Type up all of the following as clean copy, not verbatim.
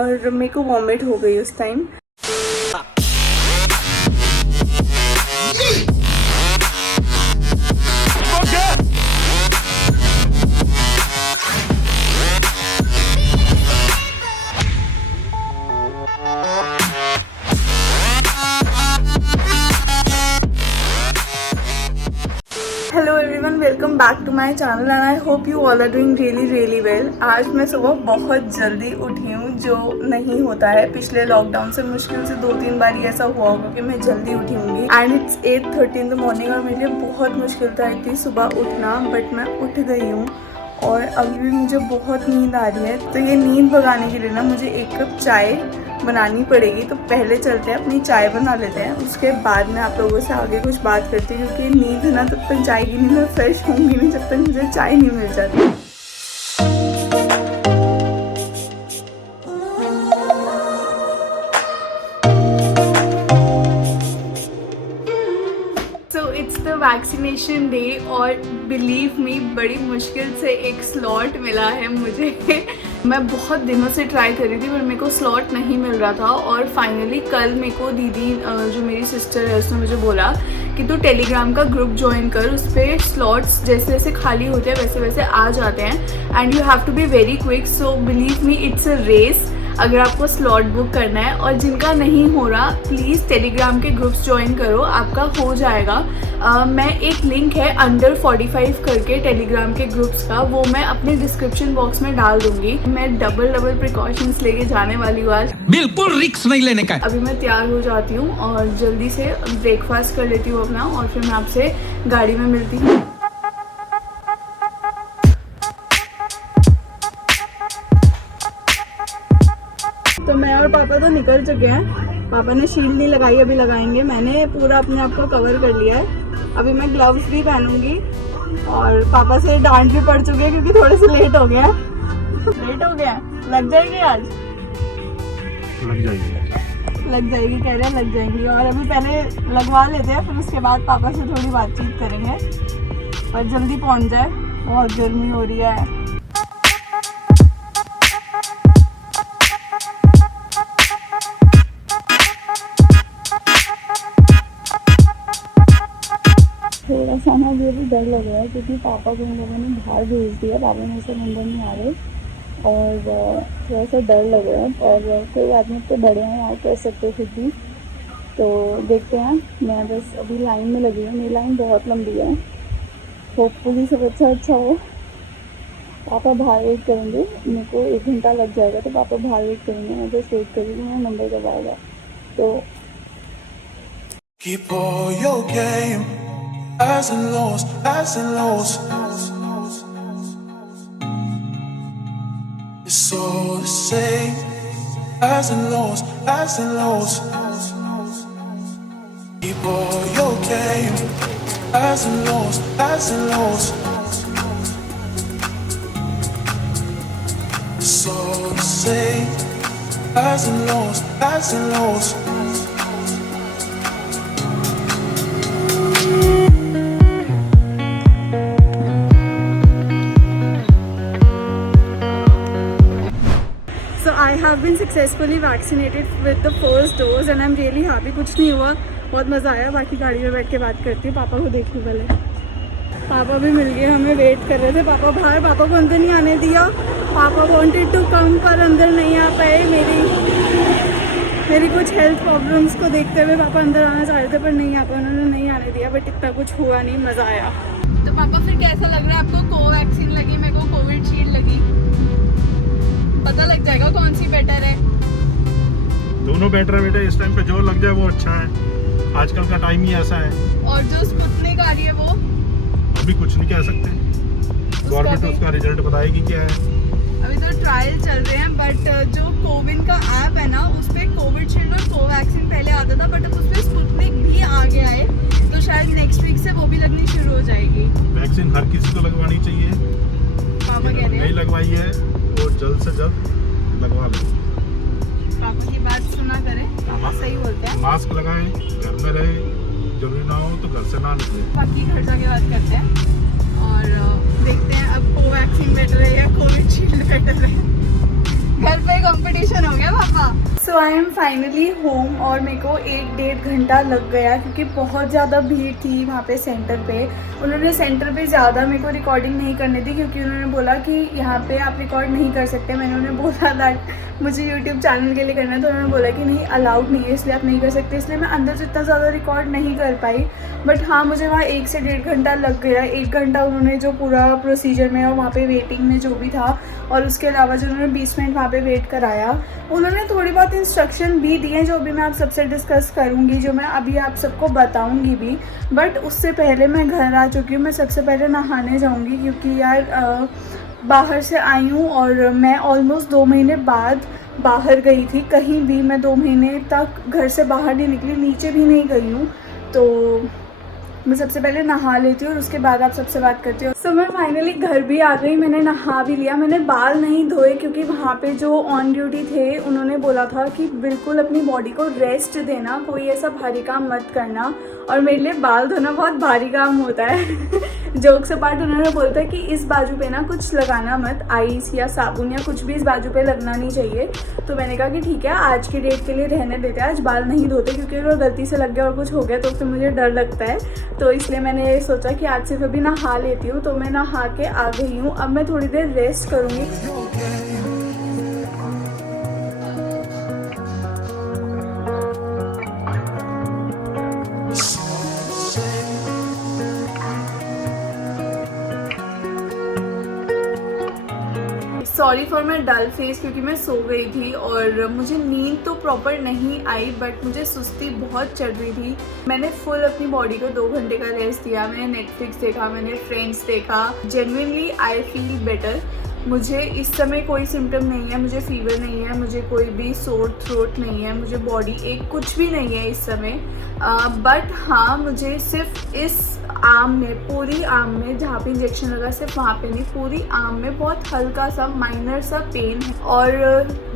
और मेरे को वॉमिट हो गई उस time. Hello everyone, welcome back to my channel and I hope you all are doing really well. आज मैं सुबह बहुत जल्दी उठी हूँ, जो नहीं होता है। पिछले लॉकडाउन से मुश्किल से 2-3 बार ऐसा हुआ होगा कि मैं जल्दी उठी होंगी। And it's 8:30 in the morning और मेरे लिए बहुत मुश्किल था इतनी सुबह उठना, बट मैं उठ गई हूँ और अभी भी मुझे बहुत नींद आ रही है। तो ये नींद भगाने के लिए ना मुझे 1 कप चाय बनानी पड़ेगी। तो पहले चलते हैं अपनी चाय बना लेते हैं, उसके बाद मैं आप लोगों से आगे कुछ बात करती हूँ, क्योंकि नींद है ना तब तक जाएगी नहीं, मैं फ्रेश होंगी नहीं जब तक मुझे चाय नहीं मिल जाती। वैक्सीनेशन डे और बिलीव मी बड़ी मुश्किल से एक स्लॉट मिला है मुझे। मैं बहुत दिनों से ट्राई कर रही थी पर मेरे को स्लॉट नहीं मिल रहा था और फाइनली कल मेरे को दीदी जो मेरी सिस्टर है उसने मुझे बोला कि तू टेलीग्राम का ग्रुप ज्वाइन कर, उस पर स्लॉट्स जैसे जैसे खाली होते हैं वैसे वैसे आ जाते हैं and you have to be very quick. So believe me it's a race अगर आपको स्लॉट बुक करना है। और जिनका नहीं हो रहा प्लीज़ टेलीग्राम के ग्रुप्स ज्वाइन करो, आपका हो जाएगा। मैं एक लिंक है अंडर 45 करके टेलीग्राम के ग्रुप्स का, वो मैं अपने डिस्क्रिप्शन बॉक्स में डाल दूंगी। मैं डबल प्रिकॉशंस लेके जाने वाली हूँ आज, बिल्कुल रिस्क नहीं लेने का। अभी मैं तैयार हो जाती हूँ और जल्दी से ब्रेकफास्ट कर लेती हूँ अपना और फिर मैं आपसे गाड़ी में मिलती हूँ। तो मैं और पापा तो निकल चुके हैं। पापा ने शील्ड नहीं लगाई, अभी लगाएंगे। मैंने पूरा अपने आप को कवर कर लिया है। अभी मैं ग्लव्स भी पहनूंगी और पापा से डांट भी पड़ चुकी है क्योंकि थोड़े से लेट हो गया। लग जाएगी आज, लग जाएगी कह रहे हैं लग जाएंगी। और अभी पहले लगवा लेते हैं, फिर उसके बाद पापा से थोड़ी बातचीत करेंगे और जल्दी पहुंच जाए, बहुत गर्मी हो रही है। थोड़ा सा ना मुझे भी डर लग रहा है क्योंकि पापा को उन लोगों ने बाहर भेज दिया, पापा मेरे से अंदर नहीं आ रहे और थोड़ा सा डर लग रहा है। और कोई आदमी तो बड़े हैं और कर सकते खुद भी, तो देखते हैं। मैं बस अभी लाइन में लगी हूँ, मेरी लाइन बहुत लंबी है। होपफुली सब अच्छा हो। पापा बाहर वेट करेंगे, मेरे को 1 घंटा लग जाएगा तो पापा बाहर वेट करेंगे। मैं बस वेट करूँगी, मेरा नंबर कब आएगा। तो Keep all your game, highs and lows, highs and lows. It's all the same, highs and lows, highs and lows. Keep all your game, highs and lows, highs and lows. It's all the same, highs and lows, highs and lows. I have been successfully vaccinated with the first dose and I'm really happy। कुछ नहीं हुआ, बहुत मज़ा आया। बाकी गाड़ी में बैठ के बात करती हूँ, पापा को देख लूँ पहले। पापा भी मिल गए, हमें वेट कर रहे थे पापा बाहर। पापा को अंदर नहीं आने दिया, पापा वांटेड टू कम पर अंदर नहीं आ पाए। मेरी कुछ हेल्थ प्रॉब्लम्स को देखते हुए पापा अंदर आना चाह रहे थे पर नहीं आ पाए, उन्होंने नहीं आने दिया। बट इतना कुछ हुआ नहीं, मज़ा आया। तो पापा फिर कैसा लग रहा है आपको? कोवैक्सीन लगी, मेरे को कोविशील्ड लगी। पता लग जाएगा कौन सी बेटर है। दोनों बेटर है बेटे, इस टाइम पे जो लग जाए वो अच्छा है। आजकल का टाइम ही ऐसा है। और जो स्पुतनिक आ रही है वो अभी कुछ नहीं कह सकते, गवर्नमेंट उसका रिजल्ट बताएगी क्या है। अभी तो ट्रायल चल रहे हैं। बट जो कोविन का ऐप है ना, उस पर कोविशील्ड और कोवैक्सीन पहले आता था, बट अब उस पर स्पुतनिक भी आ गया है। तो शायद नेक्स्ट वीक से वो भी लगनी शुरू हो जाएगी। वैक्सीन हर किसी को लगवानी चाहिए। पापा कह रहे हैं नहीं लगवाई है वो जल्द से जल्द लगवा लो। पापा की बात सुना करें, पापा सही बोलते हैं। मास्क लगाएं, घर में रहे, जरूरी ना हो तो घर से ना निकले। बाकी घर जाके बात करते हैं और देखते हैं अब कोवैक्सीन बेटर है या कोविशील्ड बेटर है। घर पे कंपटीशन हो गया पापा। सो आई एम फाइनली होम और मेरे को 1-1.5 घंटा लग गया क्योंकि बहुत ज़्यादा भीड़ थी वहाँ पे सेंटर पे। उन्होंने सेंटर पे ज़्यादा मेरे को रिकॉर्डिंग नहीं करनी थी क्योंकि उन्होंने बोला कि यहाँ पे आप रिकॉर्ड नहीं कर सकते। मैंने उन्हें बोला दैट मुझे यूट्यूब चैनल के लिए करना है, तो उन्होंने बोला कि नहीं अलाउड नहीं है, इसलिए आप नहीं कर सकते। इसलिए मैं अंदर से इतना ज़्यादा रिकॉर्ड नहीं कर पाई। बट हाँ, मुझे वहाँ 1 से 1.5 घंटा लग गया। 1 घंटा उन्होंने जो पूरा प्रोसीजर में और वहाँ पे वेटिंग में जो भी था, और उसके अलावा जो उन्होंने 20 मिनट वहाँ पे वेट कराया। उन्होंने थोड़ी बहुत इंस्ट्रक्शन भी दिए जो अभी मैं आप सबसे डिस्कस करूँगी, जो मैं अभी आप सबको बताऊँगी भी। बट उससे पहले मैं घर आ चुकी हूँ। मैं सबसे पहले नहाने जाऊँगी क्योंकि यार बाहर से आई हूँ और मैं ऑलमोस्ट 2 महीने बाद बाहर गई थी। कहीं भी मैं 2 महीने तक घर से बाहर नहीं निकली, नीचे भी नहीं गई हूँ। तो मैं सबसे पहले नहा लेती हूँ और उसके बाद आप सबसे बात करती हूँ। सो मैं फाइनली घर भी आ गई, मैंने नहा भी लिया। मैंने बाल नहीं धोए क्योंकि वहाँ पे जो ऑन ड्यूटी थे उन्होंने बोला था कि बिल्कुल अपनी बॉडी को रेस्ट देना, कोई ऐसा भारी काम मत करना। और मेरे लिए बाल धोना बहुत भारी काम होता है। जोक्स अपार्ट उन्होंने बोला था कि इस बाजू पे ना कुछ लगाना मत, आइस या साबुन या कुछ भी इस बाजू पे लगना नहीं चाहिए। तो मैंने कहा कि ठीक है, आज की डेट के लिए रहने देते हैं, आज बाल नहीं धोते क्योंकि अगर गलती से लग गया और कुछ हो गया तो फिर मुझे डर लगता है। तो इसलिए मैंने सोचा कि आज सिर्फ अभी नहा लेती हूँ। तो मैं नहा के आ गई हूँ। अब मैं थोड़ी देर रेस्ट करूँगी। Sorry for my dull face क्योंकि मैं सो गई थी और मुझे नींद तो प्रॉपर नहीं आई, बट मुझे सुस्ती बहुत चढ़ रही थी। मैंने फुल अपनी बॉडी को 2 घंटे का रेस्ट दिया। मैंने नेटफ्लिक्स देखा, मैंने फ्रेंड्स देखा। Genuinely I feel better. मुझे इस समय कोई सिम्टम नहीं है, मुझे फीवर नहीं है, मुझे कोई भी सोर थ्रोट नहीं है, मुझे बॉडी एक कुछ भी नहीं है इस समय। बट हाँ, मुझे सिर्फ इस आर्म में, पूरी आर्म में जहाँ पे इंजेक्शन लगा, सिर्फ वहाँ पे नहीं, पूरी आर्म में बहुत हल्का सा माइनर सा पेन है। और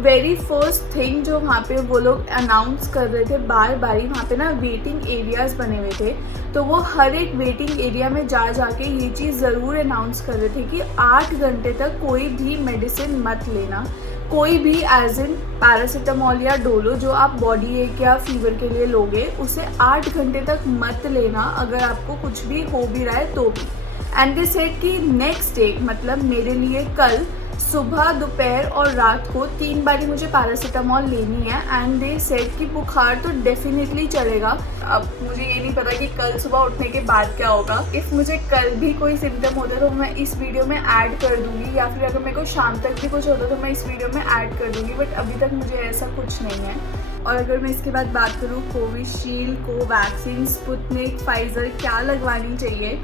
वेरी फर्स्ट थिंग जो वहाँ पे वो लोग अनाउंस कर रहे थे बार बारी, वहाँ पे ना वेटिंग एरियाज़ बने हुए थे। तो वो हर एक वेटिंग एरिया में जाके ये चीज़ ज़रूर अनाउंस कर रहे थे कि 8 घंटे तक कोई भी मेडिसिन मत लेना, कोई भी एज इन पैरासीटामोल या डोलो जो आप बॉडी एक या फीवर के लिए लोगे, उसे 8 घंटे तक मत लेना अगर आपको कुछ भी हो भी रहा है तो भी। एंड दे सेड कि नेक्स्ट डे, मतलब मेरे लिए कल सुबह, दोपहर और रात को 3 बारी मुझे पैरासीटामोल लेनी है। एंड दे सेड कि बुखार तो डेफिनेटली चलेगा। अब मुझे ये नहीं पता कि कल सुबह उठने के बाद क्या होगा। इफ़ मुझे कल भी कोई सिम्टम होता तो मैं इस वीडियो में ऐड कर दूंगी, या फिर अगर मेरे को शाम तक भी कुछ होता तो मैं इस वीडियो में ऐड कर दूंगी। बट अभी तक मुझे ऐसा कुछ नहीं है। और अगर मैं इसके बाद बात करूँ कोविशील्ड, कोवैक्सीन, स्पुतनिक, फाइज़र क्या लगवानी चाहिए,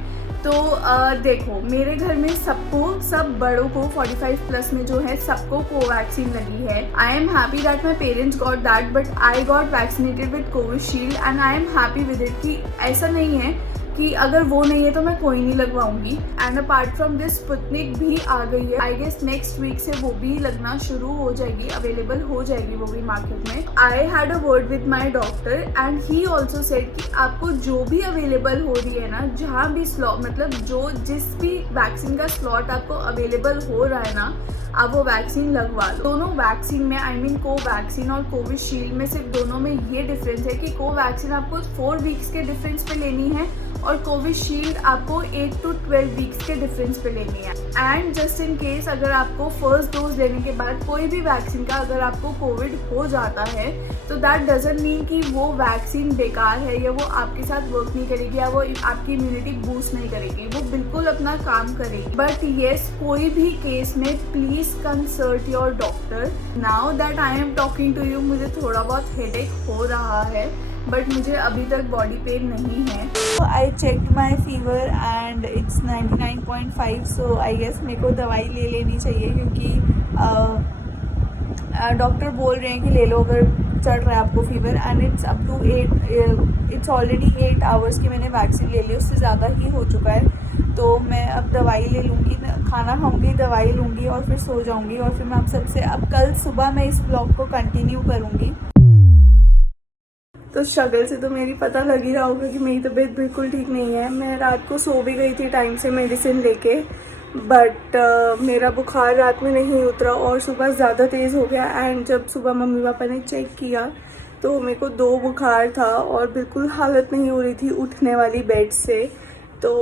तो देखो, मेरे घर में सबको, सब बड़ों को 45 प्लस में जो है सबको कोवैक्सीन लगी है। I am happy that my parents got that, but I got vaccinated with Covishield and I am happy with it. कि ऐसा नहीं है कि अगर वो नहीं है तो मैं कोई नहीं लगवाऊंगी। And apart from this Sputnik भी आ गई है। आई गेस नेक्स्ट वीक से वो भी लगना शुरू हो जाएगी, अवेलेबल हो जाएगी वो भी मार्केट में। I had a word with my doctor and he also said कि आपको जो भी अवेलेबल हो रही है ना, जहाँ भी स्लॉट, मतलब जो जिस भी वैक्सीन का स्लॉट आपको अवेलेबल हो रहा है ना, आप वो वैक्सीन लगवा लो। दोनों वैक्सीन में, आई मीन कोवैक्सीन और कोविशील्ड में, सिर्फ दोनों में ये डिफरेंस है कि कोवैक्सीन आपको 4 वीक्स के डिफरेंस पे लेनी है और कोविशील्ड आपको 8 to 12 वीक्स के डिफरेंस पे लेनी है। एंड जस्ट इन केस अगर आपको फर्स्ट डोज लेने के बाद कोई भी वैक्सीन का अगर आपको कोविड हो जाता है, तो दैट डजंट मीन कि वो वैक्सीन बेकार है या वो आपके साथ वर्क नहीं करेगी या वो आपकी इम्यूनिटी बूस्ट नहीं करेगी। वो बिल्कुल अपना काम करेगी। बट येस, कोई भी केस में please consult your doctor. Now that I am talking to you, मुझे थोड़ा बहुत हेडेक हो रहा है, बट मुझे अभी तक बॉडी पेन नहीं है। I check my fever and it's 99.5, so I guess मेरे को दवाई ले लेनी चाहिए क्योंकि डॉक्टर बोल रहे हैं कि ले लो अगर चढ़ रहा है आपको fever. And it's up to 8, it's already 8 hours की मैंने वैक्सीन ले ली, उससे ज़्यादा ही हो चुका है। तो मैं अब दवाई ले लूँगी, खाना खाऊंगी, दवाई लूँगी और फिर सो जाऊँगी। और फिर मैं आप सबसे अब कल सुबह मैं इस ब्लॉग को कंटिन्यू करूँगी। तो स्ट्रगल से तो मेरी पता लग ही रहा होगा कि मेरी तबीयत बिल्कुल ठीक नहीं है। मैं रात को सो भी गई थी टाइम से मेडिसिन लेके, बट मेरा बुखार रात में नहीं उतरा और सुबह ज़्यादा तेज़ हो गया। एंड जब सुबह मम्मी पापा ने चेक किया तो मेरे को 2 बुखार था और बिल्कुल हालत नहीं हो रही थी उठने वाली बेड से। तो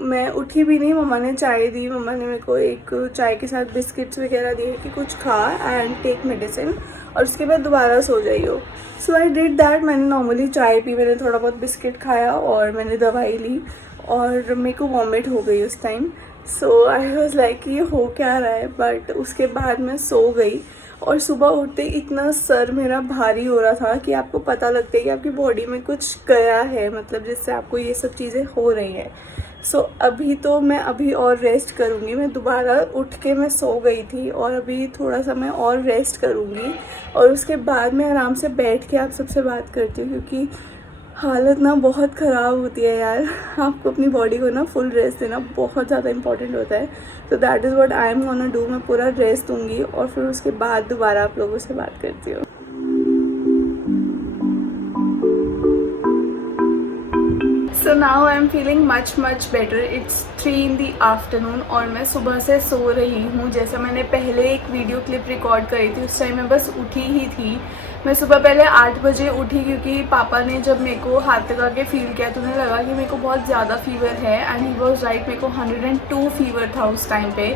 मैं उठी भी नहीं, मम्मा ने चाय दी। मम्मा ने मेरे को एक चाय के साथ बिस्किट्स वगैरह दिए कि कुछ खा एंड टेक मेडिसिन और उसके बाद दोबारा सो जाइयो। सो आई डिड दैट। मैंने नॉर्मली चाय पी, मैंने थोड़ा बहुत बिस्किट खाया और मैंने दवाई ली और मेरे को वॉमिट हो गई उस time. So I was like ये हो क्या रहा है, बट उसके बाद मैं सो गई और सुबह उठते इतना सर मेरा भारी हो रहा था कि आपको पता लगता है कि आपकी बॉडी में कुछ गया है, मतलब जिससे आपको ये सब चीज़ें हो रही हैं। सो अभी तो मैं अभी और रेस्ट करूँगी। मैं दोबारा उठ के मैं सो गई थी और अभी थोड़ा सा मैं और रेस्ट करूँगी और उसके बाद मैं आराम से बैठ के आप सबसे बात करती हूँ, क्योंकि हालत ना बहुत ख़राब होती है यार। आपको अपनी बॉडी को ना फुल रेस्ट देना बहुत ज़्यादा इंपॉर्टेंट होता है। तो that is what I am gonna do. मैं पूरा रेस्ट दूँगी और फिर उसके बाद दोबारा आप लोगों से बात करती हूँ। So now I am feeling much better. It's 3 in the afternoon और मैं सुबह से सो रही हूँ। जैसा मैंने पहले एक वीडियो क्लिप रिकॉर्ड करी थी उस टाइम मैं बस उठी ही थी। मैं सुबह पहले 8 बजे उठी क्योंकि पापा ने जब मेरे को हाथ लगा के फील किया तो उन्हें लगा कि मेरे को बहुत ज़्यादा फीवर है एंड ही वॉज राइट। मेरे को 102 फीवर था उस टाइम पे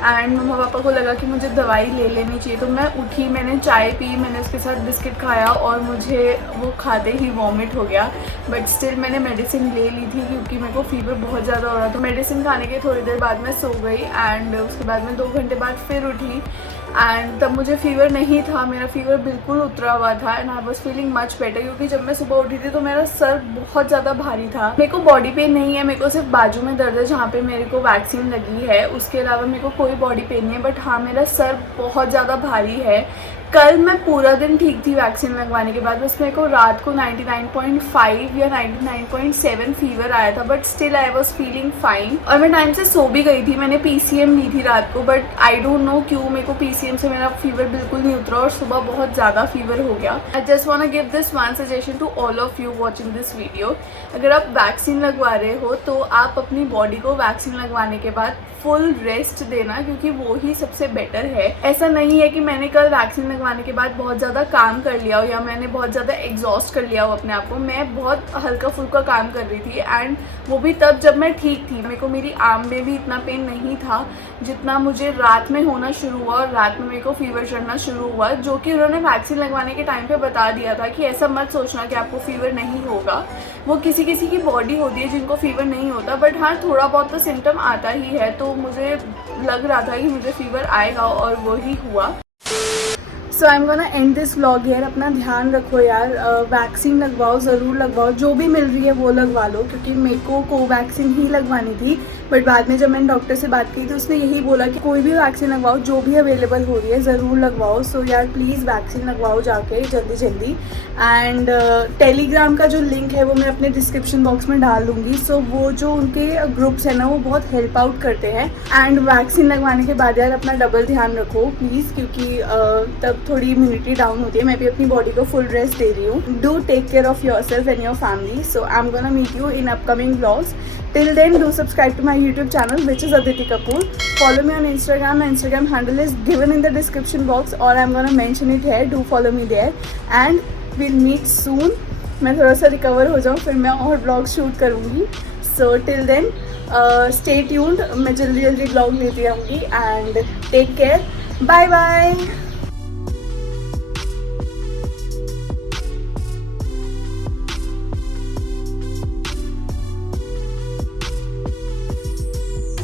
एंड मम्मा पापा को लगा कि मुझे दवाई ले लेनी चाहिए। तो मैं उठी, मैंने चाय पी, मैंने उसके साथ बिस्किट खाया और मुझे वो खाते ही वॉमिट हो गया। बट स्टिल मैंने मेडिसिन ले ली थी क्योंकि मेरे को फीवर बहुत ज़्यादा हो रहा था। मेडिसिन खाने के थोड़ी देर बाद मैं सो गई एंड उसके बाद मैं 2 घंटे बाद फिर उठी एंड तब मुझे फ़ीवर नहीं था। मेरा फ़ीवर बिल्कुल उतरा हुआ था and I was feeling much better, क्योंकि जब मैं सुबह उठी थी तो मेरा सर बहुत ज़्यादा भारी था। मेरे को बॉडी पेन नहीं है, मेरे को सिर्फ बाजू में दर्द है जहाँ पे मेरे को वैक्सीन लगी है। उसके अलावा मेरे को कोई बॉडी पेन नहीं है। बट हाँ, मेरा सर बहुत ज़्यादा भारी है। कल मैं पूरा दिन ठीक थी वैक्सीन लगवाने के बाद, बस मेरे को रात को 99.5 या 99.7 फीवर आया था। But still I was feeling fine और मैं टाइम से सो भी गई थी। मैंने PCM ली थी रात को, बट आई डोंट नो क्यों मेरे को PCM से मेरा फीवर बिल्कुल नहीं उतरा और सुबह बहुत ज़्यादा फीवर हो गया। I just want to give this one suggestion to all of you watching this video. अगर आप वैक्सीन लगवा रहे हो तो आप अपनी बॉडी को वैक्सीन लगवाने के बाद फुल रेस्ट देना, क्योंकि वो ही सबसे बेटर है। ऐसा नहीं है कि मैंने कल वैक्सीन लगवाने के बाद बहुत ज़्यादा काम कर लिया हो या मैंने बहुत ज़्यादा एग्जॉस्ट कर लिया हो अपने आप को। मैं बहुत हल्का फुल्का काम कर रही थी एंड वो भी तब जब मैं ठीक थी। मेरे को मेरी आर्म में भी इतना पेन नहीं था जितना मुझे रात में होना शुरू हुआ और रात में मेरे को फीवर चढ़ना शुरू हुआ, जो कि उन्होंने वैक्सीन लगवाने के टाइम पे बता दिया था कि ऐसा मत सोचना कि आपको फीवर नहीं होगा। वो किसी किसी की बॉडी होती है जिनको फीवर नहीं होता, बट हाँ थोड़ा बहुत तो सिम्टम आता ही है। तो मुझे लग रहा था कि मुझे फीवर आएगा और वो ही हुआ। So I am gonna end this vlog here. अपना ध्यान रखो यार, वैक्सीन लगवाओ, ज़रूर लगवाओ। जो भी मिल रही है वो लगवा लो, क्योंकि मेरे को कोवैक्सीन ही लगवानी थी। बट बाद में जब मैंने डॉक्टर से बात की तो उसने यही बोला कि कोई भी वैक्सीन लगवाओ, जो भी अवेलेबल हो रही है ज़रूर लगवाओ। सो यार प्लीज़ वैक्सीन लगवाओ जाके जल्दी जल्दी। एंड टेलीग्राम का जो लिंक है वो मैं अपने डिस्क्रिप्शन बॉक्स में डाल दूँगी। सो वो जो उनके ग्रुप्स हैं ना वो बहुत हेल्प आउट करते हैं। एंड वैक्सीन लगवाने के बाद यार अपना डबल ध्यान रखो प्लीज़, क्योंकि तब थोड़ी इम्यूनिटी डाउन होती है। मैं भी अपनी बॉडी को फुल रेस्ट दे रही हूँ। Do take care of yourself and your family. So I am gonna meet you in upcoming vlogs. Till then, do subscribe to my YouTube channel, which is Aditi Kapoor. Follow me on Instagram. My Instagram handle is given in the description box, or I'm gonna mention it here. Do follow me there, and we'll meet soon. मैं थोड़ा सा recover हो जाऊँ फिर मैं और blog shoot करूँगी। So till then, stay tuned. मैं जल्दी जल्दी ब्लॉग लेती आऊँगी and take care. Bye bye.